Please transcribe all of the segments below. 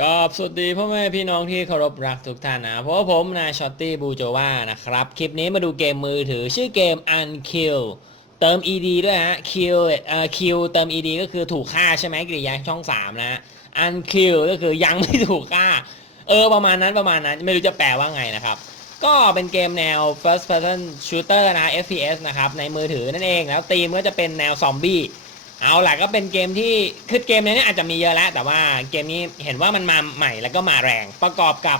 ก็สวัสดีพ่อแม่พี่น้องที่เคารพรักทุกท่านนะ เพราะว่าผมนายช็อตตี้บูโจวานะครับ คลิปนี้มาดูเกมมือถือชื่อเกม Unkill เติม ed ด้วยฮะ kill เอ่อ kill เติม ed ก็คือถูกฆ่าใช่ไหมกริยาช่อง 3 นะ Unkill ก็คือยังไม่ถูกฆ่า เออ ประมาณนั้นประมาณนั้นไม่รู้จะแปลว่าไงนะครับ ก็เป็นเกมแนว first person shooter นะ FPS นะครับ ในมือถือนั่นเองแล้วธีมก็จะเป็นแนวซอมบี้ เอาล่ะก็เป็นเกมที่คือเกมนี้อาจจะมีเยอะแล้ว แต่ว่าเกมนี้เห็นว่ามันมาใหม่แล้วก็มาแรงประกอบกับ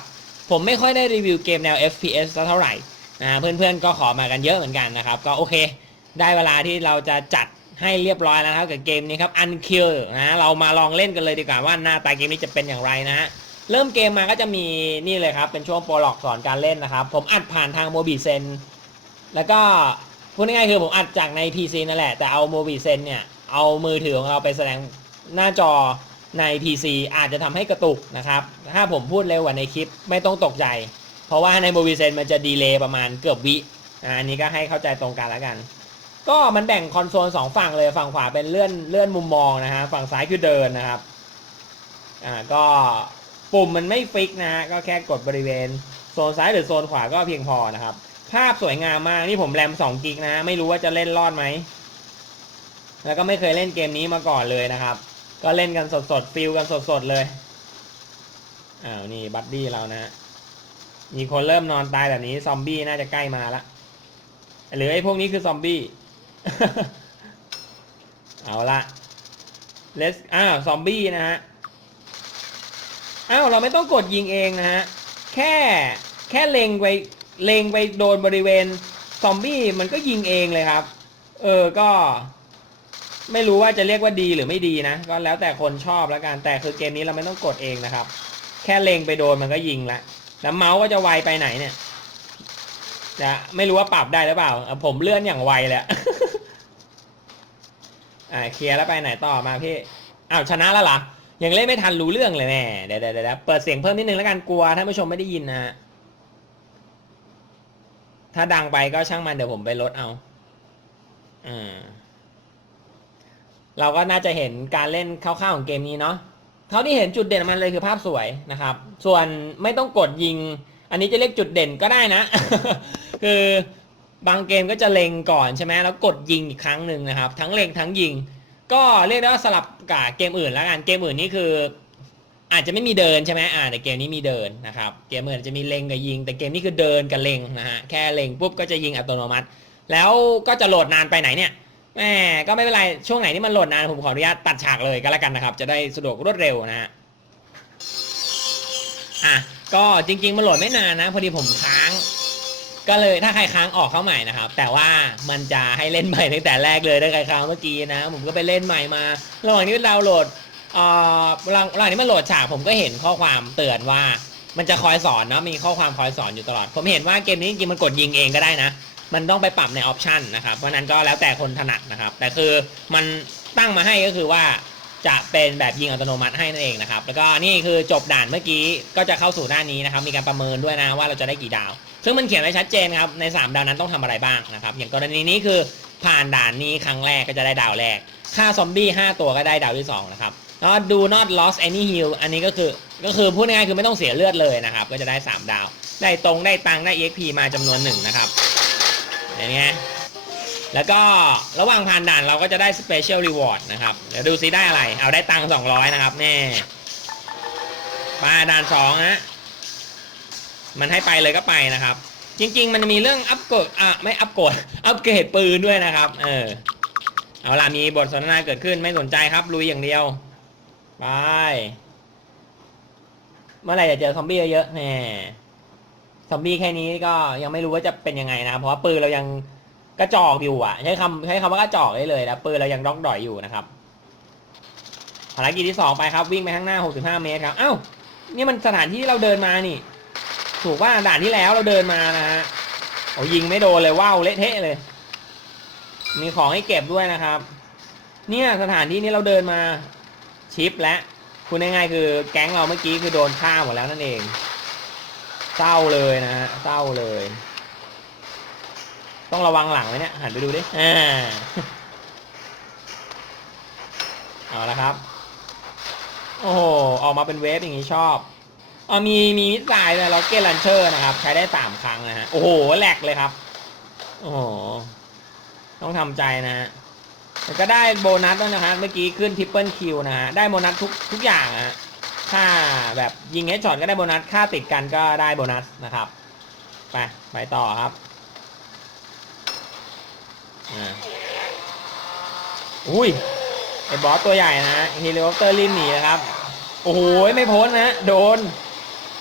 ผมไม่ค่อยได้รีวิวเกมแนว FPS เท่าไหร่นะเพื่อนๆก็ขอมากันเยอะเหมือนกันนะครับ ก็โอเค ได้เวลาที่เราจะจัดให้เรียบร้อยแล้วครับกับเกมนี้ครับ Unkill นะเรามาลองเล่นกันเลยดีกว่าว่าหน้าตาเกมนี้จะเป็นอย่างไรนะฮะเริ่มเกมมาก็จะมีนี่เลยครับ เป็นช่วงโปรล็อกสอนการเล่นนะครับ ผมอัดผ่านทางโมบิเซนแล้วก็พูดง่ายๆคือผมอัดจากใน PC นั่นแหละแต่เอาโมบิเซนเนี่ย เอามือถือของเราไปแสดงหน้าจอใน PC อาจจะทำให้กระตุกนะครับ ถ้าผมพูดเร็วกว่าในคลิปไม่ต้องตกใจ เพราะว่าในโมบิเซนมันจะดีเลย์ประมาณเกือบวิอ่าอันนี้ก็ให้เข้าใจตรงกันแล้วกัน ก็มันแบ่งคอนโซลสองฝั่งเลยฝั่งขวาเป็นเลื่อนเลื่อนมุมมองนะฮะฝั่งซ้ายคือเดินนะครับอ่าก็ปุ่มมันไม่ฟิกนะฮะก็แค่กดบริเวณโซนซ้ายหรือโซนขวาก็เพียงพอนะครับ ภาพสวยงามมากนี่ผมแรม2กิกนะ ไม่รู้ว่าจะเล่นรอดไหม แล้วก็ไม่เคยเล่นเกมนี้มาก่อนเลยนะครับ ก็เล่นกันสดๆฟิลกันสดๆเลยอ้าวนี่บัดดี้เรานะมีคนเริ่มนอนตายแบบนี้ซอมบี้น่าจะใกล้มาละหรือไอ้พวกนี้คือซอมบี้เอาละเลสอ้าวซอมบี้นะฮะอ้าวเราไม่ต้องกดยิงเองนะฮะแค่แค่เล็งไปเล็งไปโดนบริเวณซอมบี้มันก็ยิงเองเลยครับ เออก็ ไม่รู้ว่าจะเรียกว่าดีหรือไม่ดีนะ ก็แล้วแต่คนชอบแล้วกัน แต่คือเกมนี้เราไม่ต้องกดเองนะครับ แค่เล็งไปโดนมันก็ยิงละ แล้วเมาส์ก็จะไวไปไหนเนี่ย จะไม่รู้ว่าปรับได้หรือเปล่า ผมเลื่อนอย่างไวเลยอะอ่าเคลียร์แล้วไปไหนต่อมาพี่ อ้าวชนะแล้วหรอ ยังเล่นไม่ทันรู้เรื่องเลยแม่เดี๋ยวเดี๋ยวเดี๋ยวเปิดเสียงเพิ่มนิดนึงแล้วกันกลัวท่านผู้ชมไม่ได้ยินนะถ้าดังไปก็ช่างมันเดี๋ยวผมไปลดเอา อ่า เราก็น่าจะเห็นการเล่นคร่าวๆของเกมนี้เนาะเท่าที่เห็นจุดเด่นของมันเลยคือภาพสวยนะครับ ส่วนไม่ต้องกดยิง อันนี้จะเรียกจุดเด่นก็ได้นะ คือบางเกมก็จะเล็งก่อนใช่ไหมแล้วกดยิงอีกครั้งหนึ่งนะครับ ทั้งเล็งทั้งยิง ก็เรียกได้ว่าสลับกับเกมอื่นแล้วกันเกมอื่นนี่คือ อาจจะไม่มีเดินใช่ไหมอ่าแต่เกมนี้มีเดินนะครับ เกมอื่นจะมีเล็งกับยิง แต่เกมนี้คือเดินกับเล็งนะฮะแค่เล็งปุ๊บก็จะยิงอัตโนมัติ แล้วก็จะโหลดนานไปไหนเนี่ย แหมก็ไม่เป็นไร ช่วงไหนที่มันโหลดนานผมขออนุญาตตัดฉากเลยก็แล้วกันนะครับ จะได้สะดวกรวดเร็วนะฮะอะก็จริง ๆ มันโหลดไม่นานนะ พอดีผมค้าง ก็เลยถ้าใครค้างออกเข้าใหม่นะครับ แต่ว่ามันจะให้เล่นใหม่ตั้งแต่แรกเลยถ้าใครค้างเมื่อกี้นะ ผมก็ไปเล่นใหม่มาระหว่างนี้ดาวน์โหลดเอ่อระหว่างระหว่างนี้มันโหลดฉากผมก็เห็นข้อความเตือนว่ามันจะคอยสอนนะมีข้อความคอยสอนอยู่ตลอด ผมเห็นว่าเกมนี้จริงๆมันกดยิงเองก็ได้นะ มันต้องไปปรับในออปชันนะครับ เพราะนั้นก็แล้วแต่คนถนัดนะครับ แต่คือมันตั้งมาให้ก็คือว่าจะเป็นแบบยิงอัตโนมัติให้นั่นเองนะครับ แล้วก็นี่คือจบด่านเมื่อกี้ก็จะเข้าสู่หน้านี้นะครับ มีการประเมินด้วยนะว่าเราจะได้กี่ดาว ซึ่งมันเขียนไว้ชัดเจนครับ ใน 3 ดาวนั้นต้องทำอะไรบ้างนะครับ อย่างกรณีนี้คือผ่านด่านนี้ครั้งแรกก็จะได้ดาวแรก ฆ่าซอมบี้ 5 ตัวก็ได้ดาวที่ 2 นะครับ แล้ว do not lost any heal อันนี้ก็คือก็คือพูดง่ายๆคือไม่ต้องเสียเลือดเลยนะครับ ก็จะได้ 3 ดาว ได้ตรงได้ตังได้ exp มาจำนวนหนึ่งนะครับ อย่างเงี้ยแล้วก็ระหว่างผ่านด่านเราก็จะได้ Special Reward นะครับ เดี๋ยวดูซิได้อะไร เอาได้ตังค์200นะครับแน่มาด่าน2ฮะมันให้ไปเลยก็ไปนะครับ จริง ๆ มันมีเรื่องอัปเกรดอะไม่อัปเกรดอัปเกรดปืนด้วยนะครับ เออ เอาล่ะมีบทสนทนาเกิดขึ้นไม่สนใจครับลุยอย่างเดียวไปเมื่อไหร่จะเจอซอมบี้เยอะๆแหม ซอมบี้แค่นี้ก็ยังไม่รู้ว่าจะเป็นยังไงนะครับเพราะว่าปืนเรายังกระจอกอยู่อะ ใช้คำใช้คำว่ากระจอกได้เลยนะปืนเรายังด็อกดอยอยู่นะครับภารกิจที่สองไปครับวิ่งไปข้างหน้า 65 เมตรครับ เอ้า นี่มันสถานที่ที่เราเดินมานี่ ถูกว่าด่านที่แล้วเราเดินมานะฮะโอ้ยิงไม่โดนเลยว้าวเละเทะเลย มีของให้เก็บด้วยนะครับ เนี่ยสถานที่นี้เราเดินมาชิปและ คุณง่ายๆคือแก๊งเราเมื่อกี้คือโดนฆ่าหมดแล้วนั่นเอง เศร้าเลยนะฮะเศร้าเลย ต้องระวังหลังไว้เนี่ย หันไปดูดิอ่าเอาละครับ โอ้โห ออกมาเป็นเวฟอย่างนี้ชอบเอ๋อมีมีมิสไซล์เลยล็อกเก็ตลันเชอร์นะครับ ใช้ได้สามครั้งนะฮะ โอ้โห แหลกเลยครับ โอ้โห ต้องทำใจนะฮะก็ได้โบนัสด้วยนะฮะเมื่อกี้ขึ้นทริปเปิลคิวนะฮะ ได้โบนัสทุกทุกอย่างนะฮะ ค่าแบบยิงเฮดช็อตก็ได้โบนัส ค่าติดกันก็ได้โบนัสนะครับ ไป ไปต่อครับอุ้ยไอ้บอสตัวใหญ่นะฮะเฮลิคอปเตอร์รีบหนีนะครับ โอ้โหไม่พ้นนะ โดน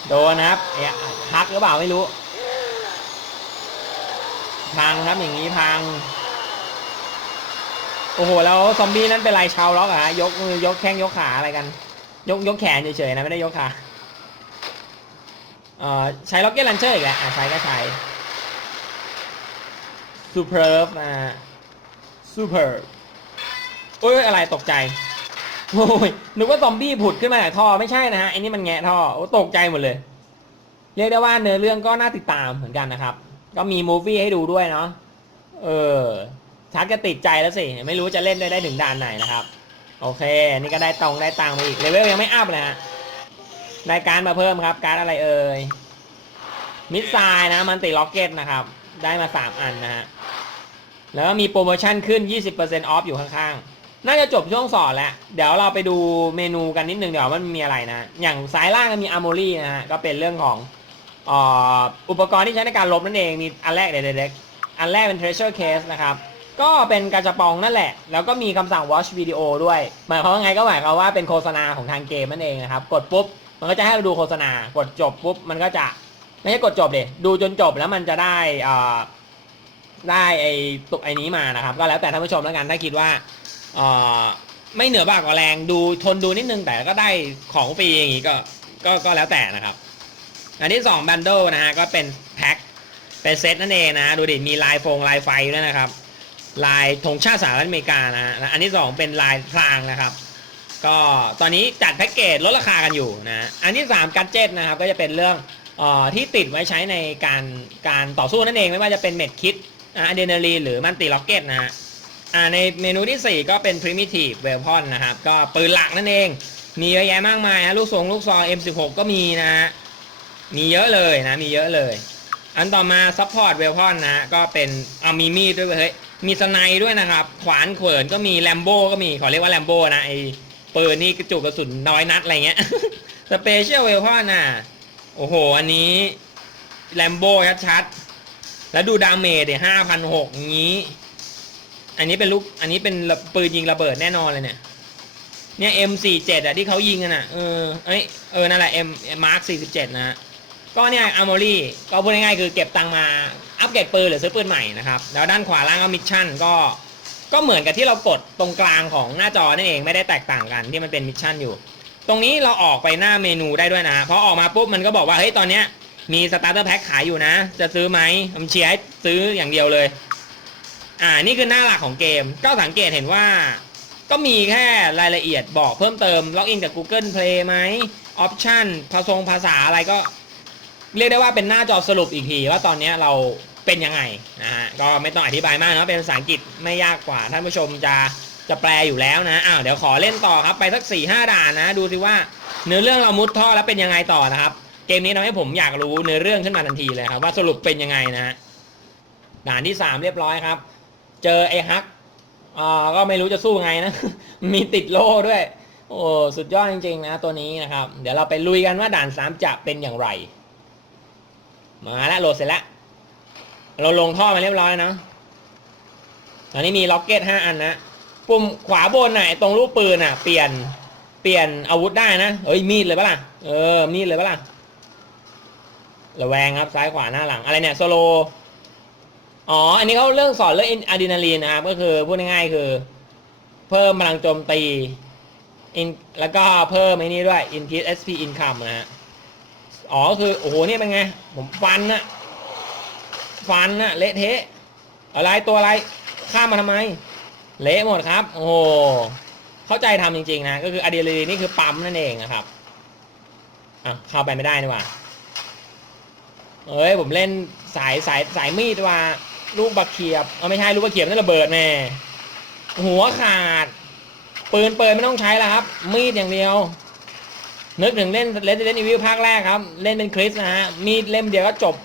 โดนนะครับเอะฮักหรือเปล่าไม่รู้ พังครับอย่างนี้พัง โอ้โห แล้วซอมบี้นั่นเป็นลายชาวล็อกอะฮะยกมือยกแข้งยกขาอะไรกัน ยกยกแขนเฉยๆนะไม่ได้ยกขาเอ่อใช้ล็อกเก็ตลันเชอร์อีกแล้วอะใช้ก็ใช้ซูเปอร์นะซูเปอร์โอ้ยอะไรตกใจโอ้ยนึกว่าซอมบี้ผุดขึ้นมาจากท่อไม่ใช่นะฮะไอ้นี่มันแงะท่อโอ้ตกใจหมดเลย เรียกได้ว่าเนื้อเรื่องก็น่าติดตามเหมือนกันนะครับ ก็มีมูฟวี่ให้ดูด้วยเนาะเออชักจะติดใจแล้วสิ ไม่รู้จะเล่นได้ได้ถึงด่านไหนนะครับ โอเค นี่ก็ได้ตรงได้ตังมาอีก เลเวลยังไม่อัพเลยฮะ ได้การดมาเพิ่มครับ การดอะไรเอ่ย มิสไซล์นะ มันติล็อกเก็ตนะครับ ได้มา 3 อันนะฮะ แล้วก็มีโปรโมชั่นขึ้น 20%ออฟอยู่ข้างๆ น่าจะจบช่วงสอนแล้ว เดี๋ยวเราไปดูเมนูกันนิดนึงเดี๋ยวมันมีอะไรนะ อย่างซ้ายล่างก็มีอาร์โมรี่นะฮะ ก็เป็นเรื่องของอุปกรณ์ที่ใช้ในการลบนั่นเอง มีอันแรกเด็ดๆอันแรกเป็น treasure case นะครับ ก็เป็นกระจปองนั่นแหละ แล้วก็มีคำสั่ง watch video ด้วย หมายความว่าไงก็หมายความว่าเป็นโฆษณาของทางเกมนั่นเองนะครับ กดปุ๊บ มันก็จะให้เราดูโฆษณา กดจบปุ๊บ มันก็จะ ไม่ใช่กดจบเดดูจนจบแล้วมันจะได้อ่าได้ไอ้ตุกไอ้นี้มานะครับ ก็แล้วแต่ท่านผู้ชมแล้วกัน ถ้าคิดว่าอ่าไม่เหนือบ้ากว่าแรง ดูทนดูนิดนึง แต่ก็ได้ของฟรีอย่างงี้ก็ ก็ ก็แล้วแต่นะครับ อันที่2บันเดิลนะฮะ ก็เป็นแพ็ค เป็นเซตนั่นเองนะดูดิ มีลายฟงลายไฟด้วยนะครับ ลายธงชาติสหรัฐอเมริกานะฮะและอันที่2เป็นลายพรางนะครับ ก็ตอนนี้จัดแพ็กเกจลดราคากันอยู่นะอันที่3กัจเจ็ตนะครับ ก็จะเป็นเรื่องออที่ติดไว้ใช้ในการการต่อสู้นั่นเองไม่ว่าจะเป็นเม็ดคิดอะดรีนาลีนหรือมันติล็อกเก็ตนะฮะในเมนูที่ 4 ก็เป็น primitive weapon นะครับ ก็ปืนหลักนั่นเอง มีเยอะแยะมากมายฮะลูกทรงลูกซอง M16 ก็มีนะฮะมีเยอะเลยนะ มีเยอะเลย อันต่อมา support weapon นะฮะก็เป็นเอามีมีดด้วยเวยเฮ้ย มีสไนด์ด้วยนะครับ ขวานเขวินก็มีแลมโบ้ก็มีขอเรียกว่าแลมโบ้นะไอปืนนี่กระจุกกระสุนน้อยนัดอะไรเงี้ย special weapon น่ะโอ้โห อันนี้แลมโบ้ชัดๆ แล้วดูดาเมจเนี่ยห้าพันหกงี้ อันนี้เป็นลูก อันนี้เป็นปืนยิงระเบิดแน่นอนเลยเนี่ย เนี่ย M47 อะที่เขายิงกันอะ เออ เอ้ย เออ นั่นแหละ M Mark 47 นะฮะก็เนี่ยอาร์มอรี่ ก็พูดง่ายๆคือเก็บตังมา อัปเกรดปืนหรือซื้อปืนใหม่นะครับ แล้วด้านขวาล่างก็มิชชั่นก็ก็เหมือนกับที่เรากดตรงกลางของหน้าจอนั่นเองไม่ได้แตกต่างกันที่มันเป็นมิชชั่นอยู่ ตรงนี้เราออกไปหน้าเมนูได้ด้วยนะพราะออกมาปุ๊บมันก็บอกว่าเฮ้ยตอนเนี้ยมีสตาร์เตอร์แพ็คขายอยู่นะ จะซื้อไหมผมเชียร์ให้ซื้ออย่างเดียวเลย อ่านี่คือหน้าหลักของเกม ก็สังเกตเห็นว่า ก็มีแค่รายละเอียดบอกเพิ่มเติมล็อกอินกับ Google Play ไหมออปชั่นภาษงภาษาอะไรก็ เรียกได้ว่าเป็นหน้าจอสรุปอีกทีว่าตอนนี้เรา เป็นยังไงนะฮะก็ไม่ต้องอธิบายมากเนอะเป็นภาษาอังกฤษไม่ยากกว่า ท่านผู้ชมจะจะแปลอยู่แล้วนะอ้าวเดี๋ยวขอเล่นต่อครับไปสัก4ี่ห้าด่านนะ ดูสิว่าเนื้อเรื่องเรามุดท่อแล้วเป็นยังไงต่อนะครับ เกมนี้ทำให้ผมอยากรู้เนื้อเรื่องขึ้นมาทันทีเลยครับ ว่าสรุปเป็นยังไงนะฮะด่านที่3เรียบร้อยครับ เจอไอ้ฮักอ่าก็ไม่รู้จะสู้ไงนะ มีติดโล่ด้วย โอ้สุดยอดจริงๆนะตัวนี้นะครับ เดี๋ยวเราไปลุยกันว่าด่าน3จะเป็นอย่างไร มาแล้วโหลดเสร็จแล้ว เราลงท่อมาเรียบร้อยนะ ตอนนี้มีล็อกเก็ตห้าอันนะ ปุ่มขวาบนน่ะไอ้ตรงรูปปืนน่ะ เปลี่ยน เปลี่ยนอาวุธได้นะเฮ้ยมีดเลยปะล่ะ เออ มีดเลยปะล่ะ ระแวงครับซ้ายขวาหน้าหลัง อะไรเนี่ยโซโล อ๋อ อันนี้เขาเรื่องสอนเรื่องอะดรีนาลีนนะครับ ก็คือพูดง่ายๆคือ เพิ่มพลังโจมตี in แล้วก็เพิ่มไอ้นี้ด้วย increase SP income นะฮะ อ๋อคือ โอ้โหเนี่ยเป็นไง ผมฟันนะ ฟันน่ะเละเทะอะไรตัวอะไรข้ามมาทำไม เละหมดครับ โอ้โหเข้าใจทำจริง ๆ นะ ก็คืออะดรีนาลีนนี่คือปั๊มนั่นเองนะครับอะเข้าไปไม่ได้นี่ว่าเอ้ยผมเล่นสายสายสายมีดว่าลูกบักเขียบเอาไม่ใช่ลูกบักเขียบนั่นระเบิดแม่หัวขาดปืนเปิดไม่ต้องใช้แล้วครับ มีดอย่างเดียว นึกถึงเล่น Resident Evil ภาคแรกครับ เล่นเป็นคริสนะฮะมีดเล่มเดียวก็จบ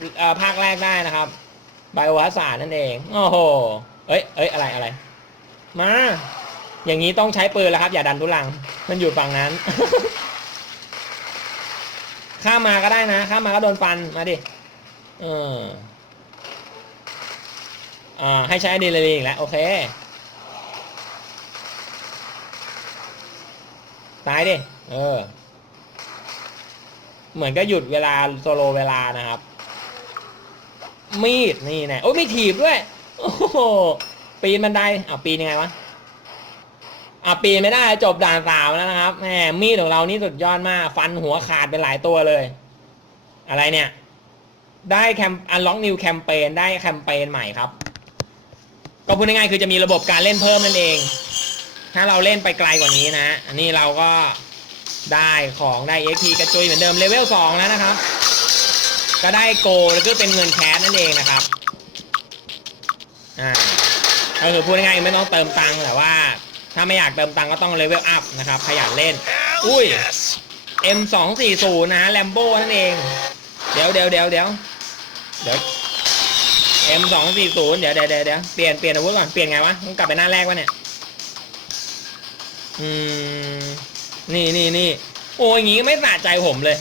ภาคแรกได้นะครับ ไบโอฮาซารนั่นเอง โอ้โห เอ้ยเอ้ย อะไร อะไร มา อย่างนี้ต้องใช้ปืนแล้วครับ อย่าดันทุลัง มันอยู่ฝั่งนั้น ข้ามมาก็ได้นะ ข้ามมาก็โดนฟัน มาดิ เออ อ่า ให้ใช้อะดรีนาลีนอีกแล้ว โอเค ตายดิ เออ เหมือนก็หยุดเวลาโซโลเวลานะครับ มีดนี่น่โอ้ยมีถีบด้วย โอ้โหปีนบันไดอ้าปีนยังไงวะอะปีนไม่ได้จบด่านสามแล้วนะครับแหมมีดของเรานี่สุดยอดมาก ฟันหัวขาดไปหลายตัวเลย อะไรเนี่ย ได้แคมอันล็อกนิวแคมเปญได้แคมเปญใหม่ครับ ก็พูดง่ายๆคือจะมีระบบการเล่นเพิ่มนั่นเอง ถ้าเราเล่นไปไกลกว่านี้นะอันนี้เราก็ได้ของได้ XP กระจุยเหมือนเดิมเลเวล2แล้วนะครับ ก็ได้โกลแล้วก็เป็นเงินแคสนั่นเองนะครับ อ่า ก็คือพูดง่ายๆไม่ต้องเติมตังค์แต่ว่า ถ้าไม่อยากเติมตังค์ก็ต้องเลเวลอัพนะครับ ขยันเล่น อุ้ย M 2 4 0 นะแลมโบ้นั่นเอง เดี๋ยวเดี๋ยวเดี๋ยวเดี๋ยวเดี๋ยว M 2 4 0เดี๋ยวเดี๋ยวเดี๋ยวเดี๋ยวเปลี่ยนเปลี่ยนอาวุธก่อน เปลี่ยนไงวะต้องกลับไปหน้าแรกวะเนี่ย อืม นี่นี่นี่โอ้ยอย่างงี้ไม่สะใจผมเลย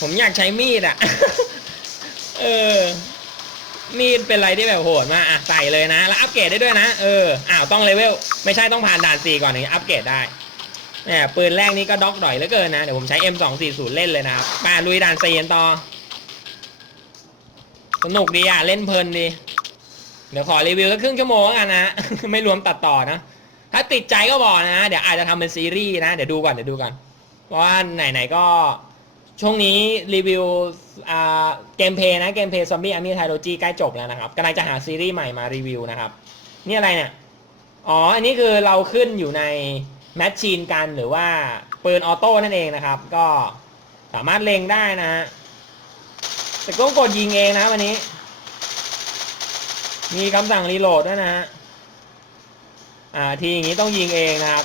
ผมอยากใช้มีดอะ เออ มีดเป็นอะไรที่แบบโหดมากอะใส่เลยนะ แล้วอัปเกรดได้ด้วยนะ เออ อ้าวต้องเลเวล ไม่ใช่ต้องผ่านด่าน4ก่อนถึงอัปเกรดได้แหมปืนแรกนี้ก็ด็อกดอยเหลือเกินนะ เดี๋ยวผมใช้ M240 เล่นเลยนะครับมาลุยด่าน4กันต่อ สนุกดีอะ เล่นเพลินดี เดี๋ยวขอรีวิวสักครึ่งชั่วโมงกันนะ ไม่รวมตัดต่อนะ ถ้าติดใจก็บอกนะ เดี๋ยวอาจจะทำเป็นซีรีส์นะ เดี๋ยวดูก่อน เดี๋ยวดูก่อน เพราะว่าไหนๆก็ ช่วงนี้รีวิวเกมเพย์นะเกมเพย์ซอมบี้อาร์มี่ไทโลจีใกล้จบแล้วนะครับกำลังจะหาซีรีส์ใหม่มารีวิวนะครับ นี่อะไรเนี่ย อ๋อ อันนี้คือเราขึ้นอยู่ในแมชชีนกันหรือว่าปืนออโต้นั่นเองนะครับ ก็สามารถเล็งได้นะฮะแต่ต้องกดยิงเองนะวันนี้ มีคำสั่งรีโหลดด้วยนะฮะอ่าทีอย่างนี้ต้องยิงเองนะครับ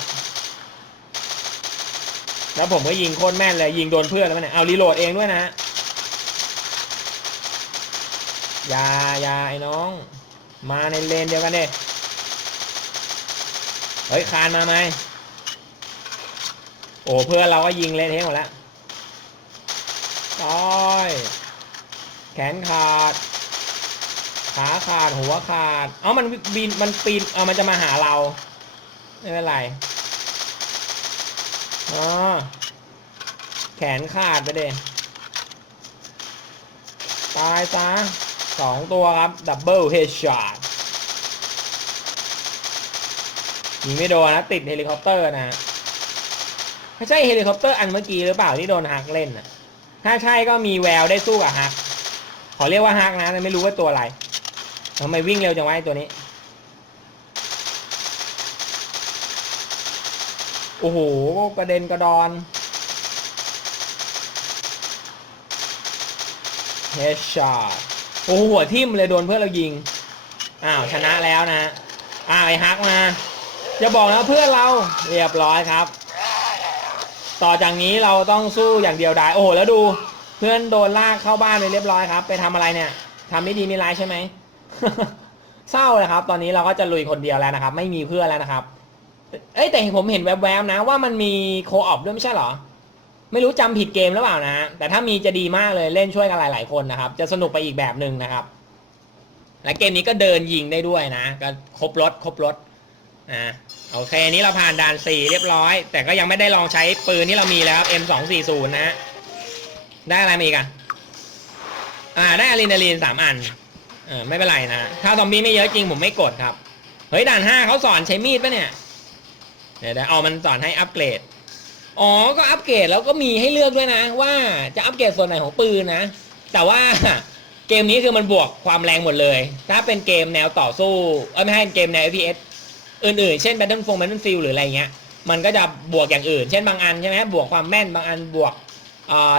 แล้วผมก็ยิงโคตรแม่นเลยยิงโดนเพื่อนแล้วเนี่ยเอารีโหลดเองด้วยนะฮะยายาไอ้น้อง มาในเลนเดียวกันเด้เฮ้ยคานมาไหมโอ้เพื่อนเราก็ยิงเละเทะหมดแล้วต้อยแขนขาด ขาขาดหัวขาด เอ้ามันบินมันปีน เอามันจะมาหาเรา ไม่เป็นไร อ๋อ แขนขาดไปเดตายซะสองตัวครับ ดับเบิลเฮดช็อตยิงไม่โดนนะ ติดเฮลิคอปเตอร์นะไม่ใช่เฮลิคอปเตอร์อันเมื่อกี้หรือเปล่าที่โดนฮักเล่นนะถ้าใช่ก็มีแววได้สู้กับฮัก ขอเรียกว่าฮักนะแต่ไม่รู้ว่าตัวอะไรทำไมวิ่งเร็วจังวะไอ้ตัวนี้ โอ้โห กระเด็นกระดอนเฮดช็อตโอ้โหหัวทิ่มเลยโดนเพื่อนเรายิง อ้าว ชนะแล้วนะอ้าวไอ้ฮักมา อย่าบอกนะเพื่อนเราเรียบร้อยครับ ต่อจากนี้เราต้องสู้อย่างเดียวได้โอ้โห แล้วดู เพื่อนโดนลากเข้าบ้านไปเรียบร้อยครับ ไปทำอะไรเนี่ยทำไม่ดีไม่ร้ายใช่ไหมเศร้าเลยครับ ตอนนี้เราก็จะลุยคนเดียวแล้วนะครับ ไม่มีเพื่อนแล้วนะครับ เอ้ยแต่ผมเห็นแวบๆนะ ว่ามันมีโคออปด้วยไม่ใช่เหรอ ไม่รู้จำผิดเกมหรือเปล่านะ แต่ถ้ามีจะดีมากเลยเล่นช่วยกันหลายๆคนนะครับ จะสนุกไปอีกแบบหนึ่งนะครับ และเกมนี้ก็เดินยิงได้ด้วยนะ ก็ครบรถครบรถอ่าโอเคอันนี้เราผ่านด่าน 4 เรียบร้อย แต่ก็ยังไม่ได้ลองใช้ปืนที่เรามีแล้วครับ M240 นะฮะได้อะไรมาอีกอะอ่าได้อะดรีนาลีนสามอันเออไม่เป็นไรนะ ถ้าซอมบี้ไม่เยอะจริงผมไม่กดครับ เฮ้ยด่านห้าเขาสอนใช้มีดปะเนี่ย เดี๋ยวเอามันสอนให้อัปเกรด อ๋อ ก็อัปเกรดแล้วก็มีให้เลือกด้วยนะ ว่าจะอัปเกรดส่วนไหนของปืนนะ แต่ว่าเกมนี้คือมันบวกความแรงหมดเลย ถ้าเป็นเกมแนวต่อสู้เออไม่ใช่เกมแนว FPS อื่นๆ เช่น Battlefield Battlefield หรืออะไรเงี้ย มันก็จะบวกอย่างอื่น เช่นบางอันใช่ไหมบวกความแม่นบางอันบวก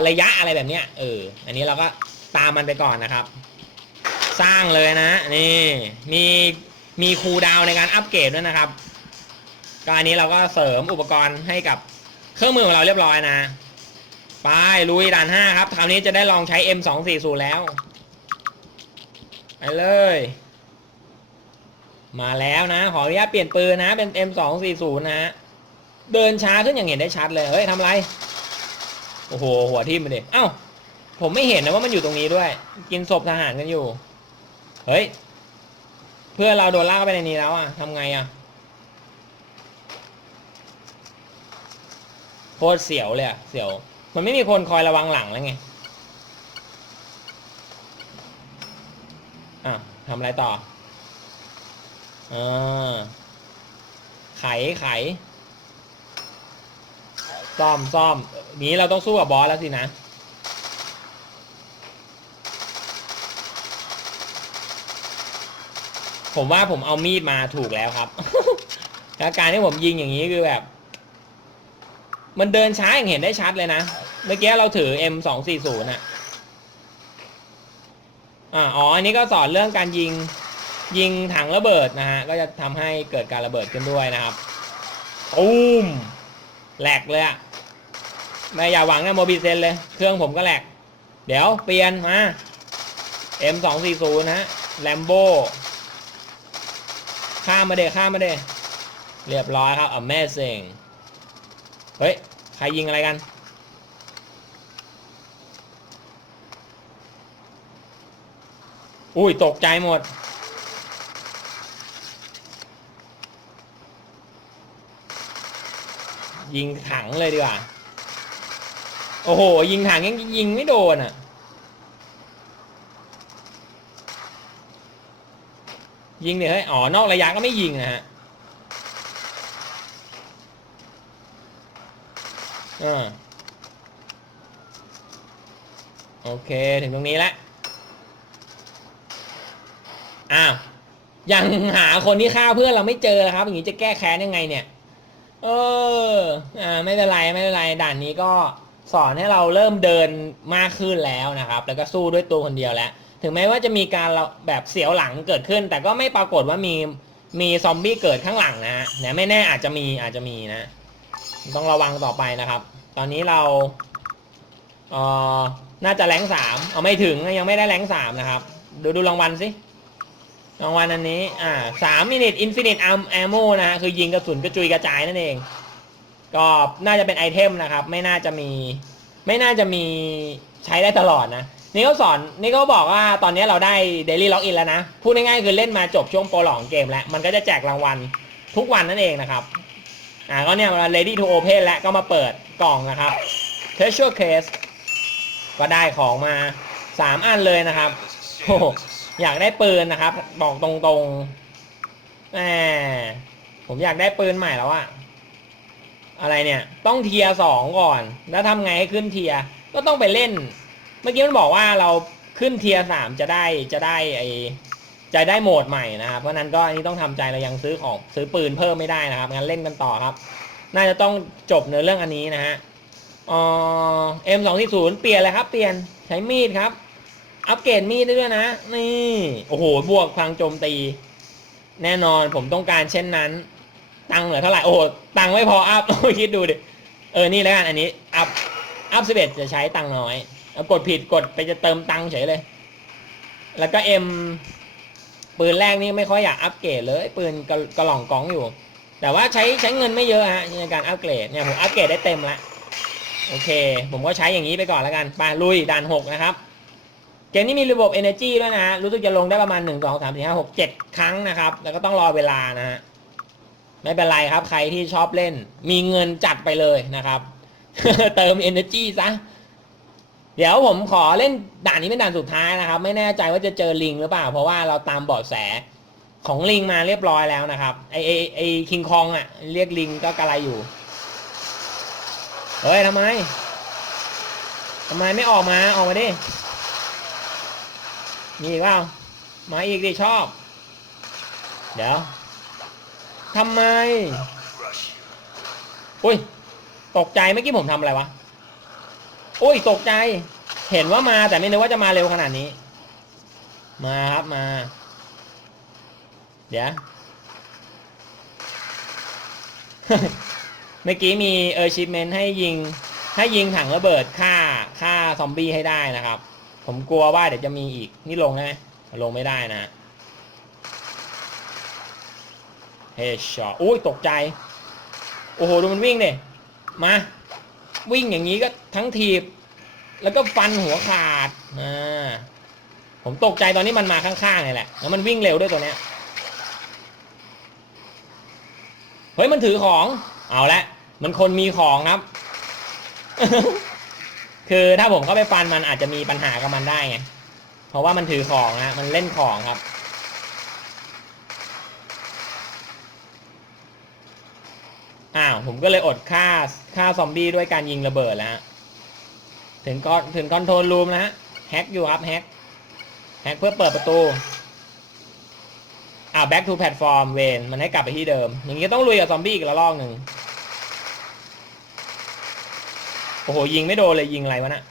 ระยะอะไรแบบเนี้ย เออ อันนี้เราก็ตามมันไปก่อนนะครับ สร้างเลยนะ นี่ มีมีคูลดาวในการอัปเกรดด้วยนะครับ ก็อันนี้เราก็เสริมอุปกรณ์ให้กับเครื่องมือของเราเรียบร้อยนะ ไปลุยด่านห้าครับ คราวนี้จะได้ลองใช้ M240 แล้ว ไปเลย มาแล้วนะ ขออนุญาตเปลี่ยนปืนนะ เป็น M240 นะฮะ เดินช้าขึ้นอย่างเห็นได้ชัดเลย เฮ้ยทำไร โอ้โห หัวทิ่มไปดิเอ้า ผมไม่เห็นนะว่ามันอยู่ตรงนี้ด้วย กินศพทหารกันอยู่ เฮ้ย เพื่อเราโดนลากไปในนี้แล้วอะทำไงอะ คตรเสียวเลยอะเสียว มันไม่มีคนคอยระวังหลังแล้วไง อะทำอะไรต่ออ่าไขไข ซ่อมซ่อม นี้เราต้องสู้กับบอสแล้วสินะ ผมว่าผมเอามีดมาถูกแล้วครับ แล้วการที่ผมยิงอย่างนี้คือแบบ มันเดินช้าอย่างเห็นได้ชัดเลยนะ เมื่อกี้เราถือ M240 น่ะอ่าอ๋อ อันนี้ก็สอนเรื่องการยิงยิงถังระเบิดนะฮะ ก็จะทำให้เกิดการระเบิดขึ้นด้วยนะครับตูมแหลกเลยอะไม่อย่าหวังนะโมบิเซนเลย เครื่องผมก็แหลก เดี๋ยวเปลี่ยนมา M240 นะฮะแลมโบข้ามมาเดข้ามมาเดเรียบร้อยครับ Amazing เฮ้ย ใครยิงอะไรกัน อุ้ย ตกใจหมด ยิงถังเลยดีกว่า โอ้โห ยิงถังยังยิงไม่โดนอะ ยิงเนี่ยเฮ้ย อ๋อ นอกระยะก็ไม่ยิงนะฮะ อ่าโอเคถึงตรงนี้แล้วอ้าวยังหาคนที่ฆ่าเพื่อนเราไม่เจอครับ อย่างนี้จะแก้แค้นยังไงเนี่ยเอออ่าไม่เป็นไรไม่เป็นไรด่านนี้ก็สอนให้เราเริ่มเดินมากขึ้นแล้วนะครับ แล้วก็สู้ด้วยตัวคนเดียวแล้ว ถึงแม้ว่าจะมีการแบบเสียวหลังเกิดขึ้น แต่ก็ไม่ปรากฏว่ามีมีซอมบี้เกิดข้างหลังนะฮะเนี่ยไม่แน่อาจจะมีอาจจะมีนะ ต้องระวังต่อไปนะครับ ตอนนี้เราเอ่อน่าจะแรงสามเอาไม่ถึงยังไม่ได้แรงสามนะครับ ดูดูรางวัลสิรางวัลอันนี้ อ่าสามมินิทอินฟินิตอาร์มแอมโมนะฮะคือยิงกระสุนกระจุยกระจายนั่นเอง ก็น่าจะเป็นไอเทมนะครับ ไม่น่าจะมี ไม่น่าจะมีใช้ได้ตลอดนะ นี่เขาสอน นี่เขาบอกว่าตอนนี้เราได้เดลี่ล็อกอินแล้วนะ พูดง่ายๆคือเล่นมาจบช่วงโปรหลองเกมแล้ว มันก็จะแจกรางวัลทุกวันนั่นเองนะครับ อ่าก็เนี่ยเวลา ready to open แล้วก็มาเปิดกล่องนะครับ treasure case ก็ได้ของมา 3 อันเลยนะครับโอ้โหอยากได้ปืนนะครับ บอกตรงๆแหมผมอยากได้ปืนใหม่แล้วอะอะไรเนี่ย ต้องเทียสองก่อน แล้วทำไงให้ขึ้นเทียก็ต้องไปเล่น เมื่อกี้มันบอกว่าเราขึ้นเทียสามจะได้จะได้ไอ จะได้โหมดใหม่นะครับเพราะนั้นก็อันนี้ต้องทำใจเรายังซื้อของซื้อปืนเพิ่มไม่ได้นะครับงั้นเล่นกันต่อครับ น่าจะต้องจบเนื้อเรื่องอันนี้นะฮะเอ่อ M 2 4 0เปลี่ยนเลยครับ เปลี่ยนใช้มีดครับ อัปเกรดมีดได้ด้วยนะ นี่โอ้โหบวกพลังโจมตี แน่นอนผมต้องการเช่นนั้น ตังค์เหลือเท่าไหร่โอ้ตังค์ไม่พออัพโอ้คิดดูดิเออนี่แล้วกันอันนี้อัพอัพสิบเอ็ดจะใช้ตังค์น้อยเอากดผิดกดไปจะเติมตังค์เฉยเลย แล้วก็เอ็ม ปืนแรกนี่ไม่ค่อยอยากอัปเกรดเลยปืนกระหล่องกองอยู่ แต่ว่าใช้ใช้เงินไม่เยอะฮะในการอัปเกรดเนี่ยผมอัปเกรดได้เต็มล้วโอเค ผมก็ใช้อย่างนี้ไปก่อนแล้วกันไปลุยด่านหกนะครับเกมนี้มีระบบ Energy ด้วยนะฮะรู้สึกจะลงได้ประมาณ 1 2 3 4 5 6 7 ครั้งนะครับ แล้วก็ต้องรอเวลานะฮะไม่เป็นไรครับใครที่ชอบเล่น มีเงินจัดไปเลยนะครับ เติม Energy ซะ เดี๋ยวผมขอเล่นด่านนี้เป็นด่านสุดท้ายนะครับ ไม่แน่ใจว่าจะเจอลิงหรือเปล่า เพราะว่าเราตามเบาะแสของลิงมาเรียบร้อยแล้วนะครับ ไอไอไอคิงคองอะ เรียกลิงก็กระไรอยู่ เฮ้ยทำไมทำไมไม่ออกมาออกมาดิ มีอีกเปล่ามาอีกดิชอบ เดี๋ยวทำไม อุ้ย ตกใจเมื่อกี้ผมทำอะไรวะ โอ้ยตกใจ เห็นว่ามาแต่ไม่นึกว่าจะมาเร็วขนาดนี้ มาครับมา เดี๋ยวเมื่อกี้มีเออชิปเมนให้ยิงถ้ยิงถังระเบิดฆ่าฆ่าซอมบี้ให้ได้นะครับ ผมกลัวว่าเดี๋ยวจะมีอีกนี่ลงได้ไหมลงไม่ได้นะเฮชอตอุ้ยตกใจ โอ้โห ดูมันวิ่งดิมา วิ่งอย่างนี้ก็ทั้งทีบ แล้วก็ฟันหัวขาดอ่าผมตกใจตอนนี้มันมาข้างๆนี่แหละ แล้วมันวิ่งเร็วด้วยตัวเนี้ย เฮ้ยมันถือของ เอาละ มันคนมีของครับ คือถ้าผมเข้าไปฟันมันอาจจะมีปัญหากับมันได้ไง เพราะว่ามันถือของนะ มันเล่นของครับ อ้าว ผมก็เลยอดฆ่าฆ่าซอมบี้ด้วยการยิงระเบิดแล้วฮะถึงก็ถึงคอนโทรลรูมแล้วฮะแฮกอยู่ครับแฮกแฮกเพื่อเปิดประตูอ่า back to platform เวนมันให้กลับไปที่เดิม อย่างนี้ต้องลุยกับซอมบี้อีกระลอกหนึ่งโอ้โห ยิงไม่โดนเลยยิงอะไรวะนะ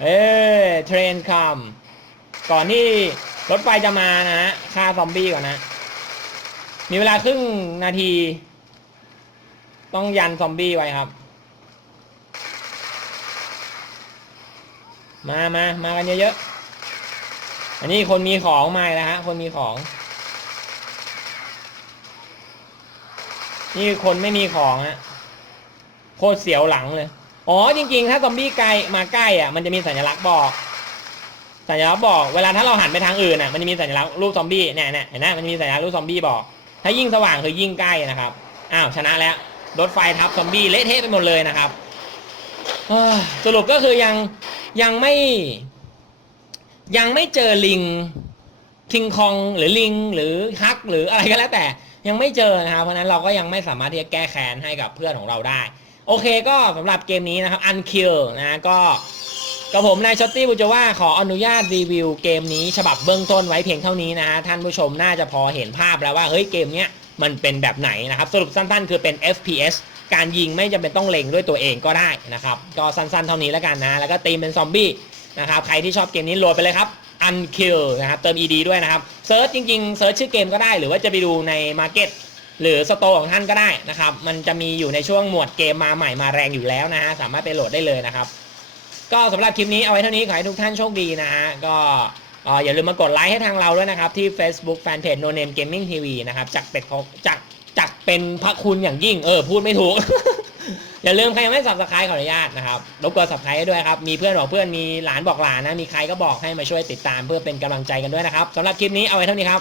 เอ้เทรนคัมก่อนที่รถไฟจะมานะฮะฆ่าซอมบี้ก่อนนะ มีเวลาครึ่งนาที ต้องยันซอมบี้ไว้ครับ มามามากันเยอะๆ อันนี้คนมีของมาแล้วฮะ คนมีของ นี่คนไม่มีของฮะ โคตรเสียวหลังเลย อ๋อจริง ๆ ถ้าซอมบี้ไกลมาใกล้อะ มันจะมีสัญลักษณ์บอกสัญลักษณ์บอกเวลาถ้าเราหันไปทางอื่นอะมันจะมีสัญลักษณ์รูปซอมบี้เนี่ยเนี่ยเห็นไหมมันจะมีสัญลักษณ์รูปซอมบี้บอก ถ้ายิ่งสว่างคือยิ่งใกล้นะครับ อ้าวชนะแล้ว รถไฟทับซอมบี้เละเทะไปหมดเลยนะครับสรุปก็คือยังยังไม่ ยังไม่เจอลิงคิงคองหรือลิงหรือฮักหรืออะไรก็แล้วแต่ยังไม่เจอนะครับ เพราะนั้นเราก็ยังไม่สามารถที่จะแก้แค้นให้กับเพื่อนของเราได้ โอเคก็สำหรับเกมนี้นะครับ Unkill นะก็ กับผมนายช็อตตี้บูจว่าขออนุญาตรีวิวเกมนี้ฉบับเบื้องต้นไว้เพียงเท่านี้นะฮะท่านผู้ชมน่าจะพอเห็นภาพแล้วว่าเฮ้ยเกมเนี้ยมันเป็นแบบไหนนะครับสรุปสั้นๆ คือเป็น FPS การยิงไม่จำเป็นต้องเล็งด้วยตัวเองก็ได้นะครับก็สั้นๆ เท่านี้แล้วกันนะแล้วก็ตีมเป็นซอมบี้นะครับใครที่ชอบเกมนี้โหลดไปเลยครับ Unkill นะครับเติม ED ด้วยนะครับเซิร์ชจริงๆเซิร์ชชื่อเกมก็ได้ หรือว่าจะไปดูใน Market หรือสโตร์ของท่านก็ได้นะครับมันจะมีอยู่ในช่วงหมวดเกมมาใหม่มาแรงอยู่แล้วนะฮะสามารถไปโหลดได้เลยนะครับ ก็สำหรับคลิปนี้เอาไว้เท่านี้ขอให้ทุกท่านโชคดีนะฮะก็ออย่าลืมมากดไลค์ให้ทางเราด้วยนะครับ ที่ Facebook Fanpage No Name Gaming TV นะครับจากเป็ดขอจากจากเป็นพระคุณอย่างยิ่งเออพูดไม่ถูก อย่าลืมใครยังไม่สับสไครต์ขออนุญาตนะครับรบกวนสับสไครต์ให้ด้วยครับ มีเพื่อนบอกเพื่อนมีหลานบอกหลานนะมีใครก็บอกให้มาช่วยติดตามเพื่อเป็นกำลังใจกันด้วยนะครับสำหรับคลิปนี้เอาไว้เท่านี้ครับ